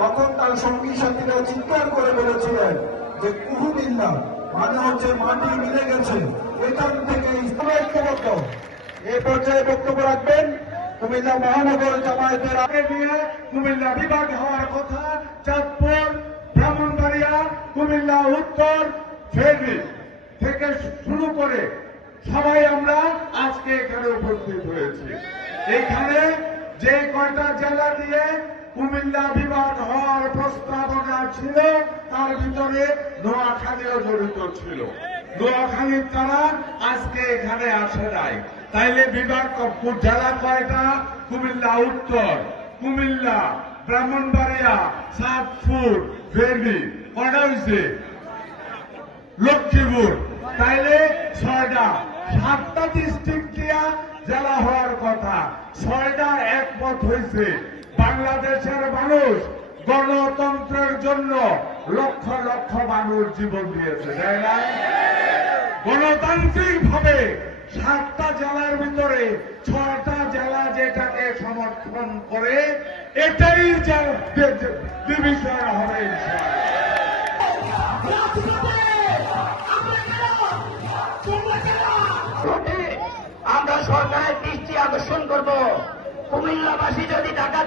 তখন তার সঙ্গী সাথীরা চিৎকার করে বলেছিলেন যে কুহুবিল্লাহ মানে হচ্ছে মাটি মিলে গেছে, এখান থেকে ঐক্যবদ্ধ। এ পর্যায়ে বক্তব্য রাখবেন কুমিল্লা মহানগর জামায়াতের আগে নিয়ে কুমিল্লা বিভাগ হওয়ার কথা চাঁদপুর, ব্রাহ্মণবাড়িয়া, কুমিল্লা উত্তর, ফেনী থেকে শুরু করে সবাই আমরা আজকে এখানে উপস্থিত হয়েছি। এখানে যে কয়টা জেলা দিয়ে কুমিল্লা বিভাগ হওয়ার প্রস্তাবনা ছিল তার ভিতরে নোয়াখালীও জড়িত ছিল। নোয়াখালীর তারা আজকে এখানে আসে নাই। তাইলে বিভাগ জেলা কয়টা? কুমিল্লা উত্তর, কুমিল্লা, ব্রাহ্মণবাড়িয়া, চাঁদপুর, ফেনী, কয়টা হয়েছে? লক্ষ্মীপুর। তাইলে 6টা, 7টা ডিস্ট্রিক্ট দিয়া জেলা হওয়ার কথা, 6টা একমত হয়েছে। বাংলাদেশের মানুষ গণতন্ত্রের জন্য লক্ষ লক্ষ মানুষ জীবন দিয়েছে, তাই না? গণতান্ত্রিক ভাবে 7টা জেলার ভিতরে 6টা জেলা যেটাকে সমর্থন করে এটাই ডিভিশন হবে। আমরা সরকারের দৃষ্টি আকর্ষণ করব, কুমিল্লাবাসী যদি ঢাকা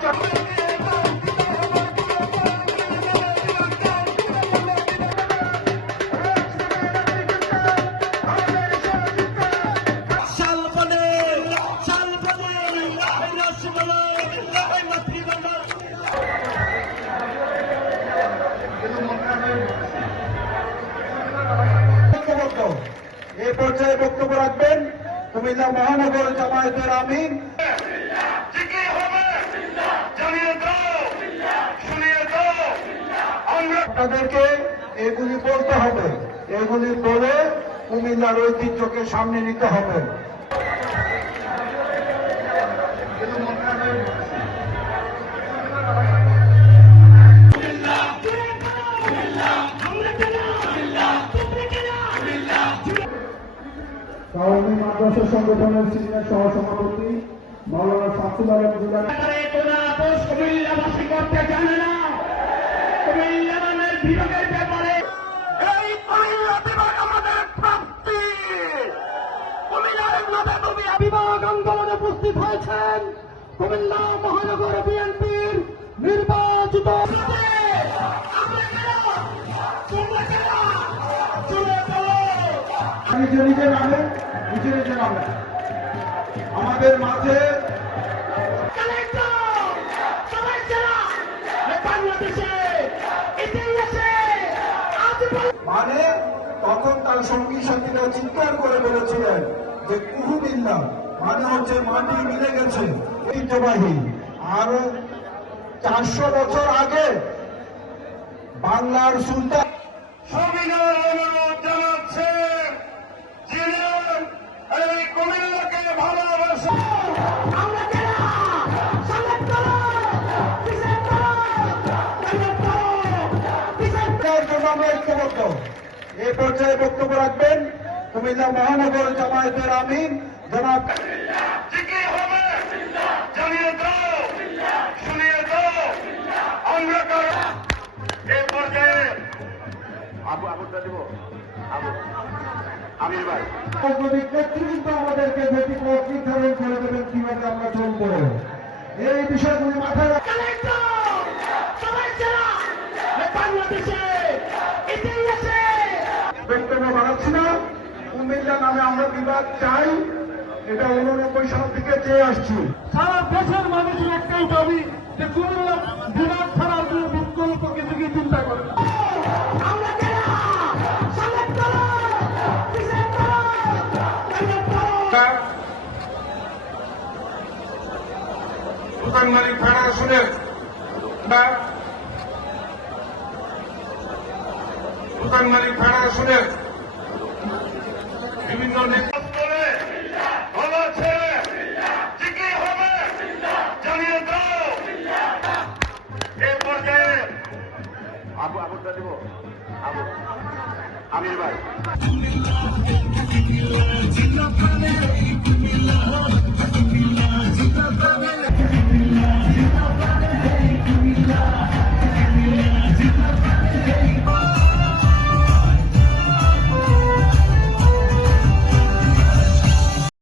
এ পর্যায়ে বক্তব্য রাখবেন কুমিল্লা মহানগর জামায়াতের আমির। আপনাদেরকে এগুলি বলতে হবে, এগুলি বলে কুমিল্লার ঐতিহ্যকে সামনে নিতে হবে। কাওমি মাদ্রাসা সংগঠনের সিনিয়র সহসভাপতি মাওলানা শামসুল আলম জিলানী। কুমিল্লাবাসী করতে জানে না, কুমিল্লা নামের বিভাগের ব্যাপারে এই কুমিল্লা বিভাগ আমাদের প্রাপ্তি। কুমিল্লার নবী বিভাগ আন্দোলনে উপস্থিত হয়েছেন কুমিল্লা মহানগর বিএনপির নির্বাচিত নিজে নামে আমাদের মাঝে মানে তখন তার সঙ্গী সাথীরা চিৎকার করে বলেছিলেন যে কুহুবিল্লাহ মানে হচ্ছে মাটি মিলে গেছে, ঐতিহ্যবাহী। আর 400 বছর আগে বাংলার সুলতান সবিনয় অনুরোধ জানাচ্ছে যিনি এই কুমিল্লাকে ভালোবাসেন। ঐক্যবদ্ধ। এ পর্যায়ে বক্তব্য রাখবেন কুমিল্লা মহানগর জামায়াতের আমির জনাব। জানিয়ে দাও, শুনিয়ে দাও, আমরা এই পর্যায়ে আমির ভাই রাজনৈতিক নেতৃবৃন্দ আমাদেরকে ব্যক্তিগত নির্ধারণ করে দেবেন কিভাবে আমরা চলবো। এই বিষয়গুলি মাথায় বক্তব্য বাড়াচ্ছি না। কুমিল্লা নামে আমরা বিভাগ চাই, এটা 89 সাল থেকে চেয়ে আসছি। সারা দেশের মানুষের একটাই দাবি যে কুমিল্লা বিভাগ ছাড়ার কোনো বিকল্প কিছু কি চিন্তা করে না। সুলতান মালিক ফেডারেশনের বিভিন্ন নেতা জানিয়ে দাও। এই পর্যায়ে আমির ভাই